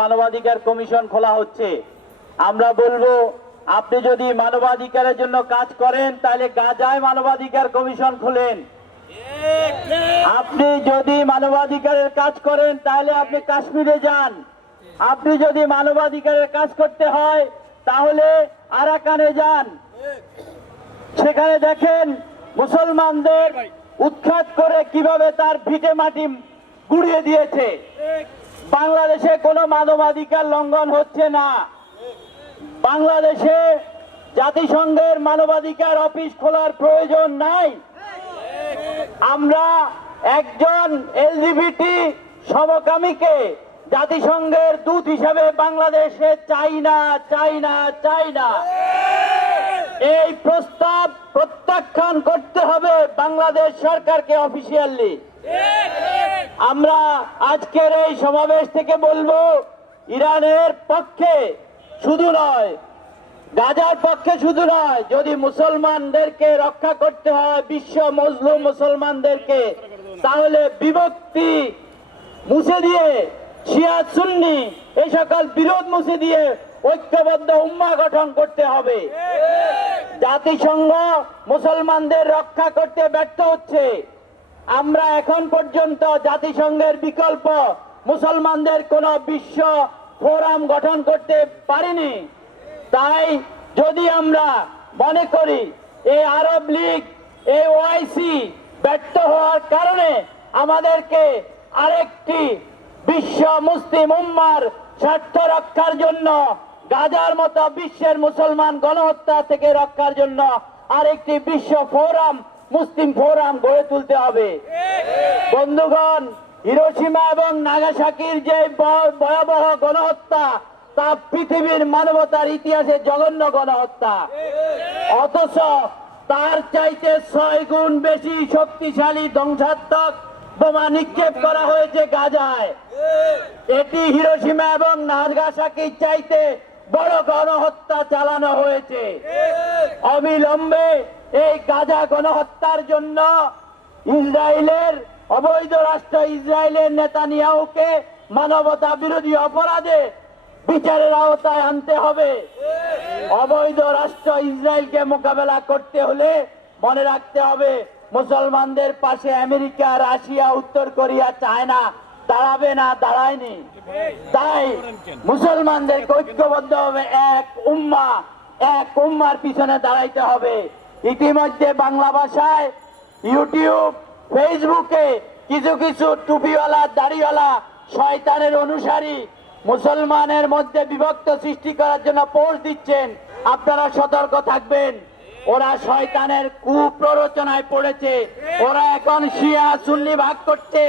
মানবাধিকার কমিশন খোলা হচ্ছে। আমরা বলবো, আপনি যদি মানবাধিকারের জন্য কাজ করেন তাহলে গাজায় মানবাধিকার কমিশন খুলেন। আপনি যদি মানবাধিকারের কাজ করেন তাহলে আপনি কাশ্মীরে যান। আপনি যদি মানবাধিকারের কাজ করতে হয় তাহলে আরাকানে যান। সেখানে দেখেন মুসলমানদের উৎখাত করে কিভাবে তার ভিটে মাটি গুড়িয়ে দিয়েছে। বাংলাদেশে কোনো মানবাধিকার লঙ্ঘন হচ্ছে না। বাংলাদেশে জাতিসংঘের মানবাধিকার অফিস খোলার প্রয়োজন নাই। আমরা একজন এলজিবিটি সমকামীকে জাতিসংঘের দূত হিসেবে বাংলাদেশে চাই না, চাই না, চাই না। এই প্রস্তাব প্রত্যাখ্যান করতে হবে বাংলাদেশ সরকারকে অফিসিয়ালি। আমরা আজকের এই সমাবেশ থেকে বলবো, ইরানের পক্ষে শুধু নয়, গাজার পক্ষে শুধু নয়, যদি মুসলমানদেরকে রক্ষা করতে হয়, বিশ্ব মজলুম মুসলমানদেরকে, তাহলে বিভক্তি মুছে দিয়ে, শিয়া সুন্নি এই সকল বিরোধ মুছে দিয়ে ঐক্যবদ্ধ উম্মাহ গঠন করতে হবে। জাতিসংঘ মুসলমানদের রক্ষা করতে ব্যর্থ হচ্ছে। আমরা এখন পর্যন্ত জাতিসংঘের বিকল্প মুসলমানদের কোন বিশ্ব ফোরাম গঠন করতে পারিনি। তাই যদি আমরা মনে করি এই আরব লীগ, এই ওআইসি ব্যর্থ হওয়ার কারণে আমাদেরকে আরেকটি বিশ্ব মুসলিম উম্মার স্বার্থ রক্ষার জন্য, গাজার মতো বিশ্বের মুসলমান গণহত্যা থেকে রক্ষার জন্য আরেকটি বিশ্ব ফোরাম, মুসলিম ফোরাম গড়ে তুলতে হবে। বন্ধুগণ, হিরোশিমা এবং নাগাসাকির যে ভয়াবহ গণহত্যা, তা পৃথিবীর মানবতার ইতিহাসে জঘন্য গণহত্যা। অথচ তার চাইতে 6 গুণ বেশি শক্তিশালী ধ্বংসাত্মক বোমা নিক্ষেপ করা হয়েছে গাজায়। এটি হিরোশিমা এবং নাগাসাকির চাইতে বড় গণহত্যা চালানো হয়েছে। অবিলম্বে এই গাজা গণহত্যার জন্য ইসরায়েলের অবৈধ রাষ্ট্র ইসরায়েলের নেতানিয়াহুকে মানবতা বিরোধী অপরাধে বিচারের আওতায় আনতে হবে। অবৈধ রাষ্ট্র ইসরায়েলকে মোকাবেলা করতে হলে মনে রাখতে হবে, মুসলমানদের পাশে আমেরিকা, রাশিয়া, উত্তর কোরিয়া, চায়না দাঁড়াবে না, দাঁড়ায়নি। তাই মুসলমানদেরকে ঐক্যবদ্ধ হবে, এক উম্মার পিছনে দাঁড়াইতে হবে। ইতিমধ্যে বাংলা ভাষায় ইউটিউব, ফেসবুকে কিছু কিছু টুপিওয়ালা, দাড়িওয়ালা শয়তানের অনুসারী মুসলমানের মধ্যে বিভক্ত সৃষ্টি করার জন্য পোস্ট দিচ্ছেন। আপনারা সতর্ক থাকবেন, ওরা শয়তানের কুপ্ররোচনায় পড়েছে। ওরা এখন শিয়া সুন্নি ভাগ করছে।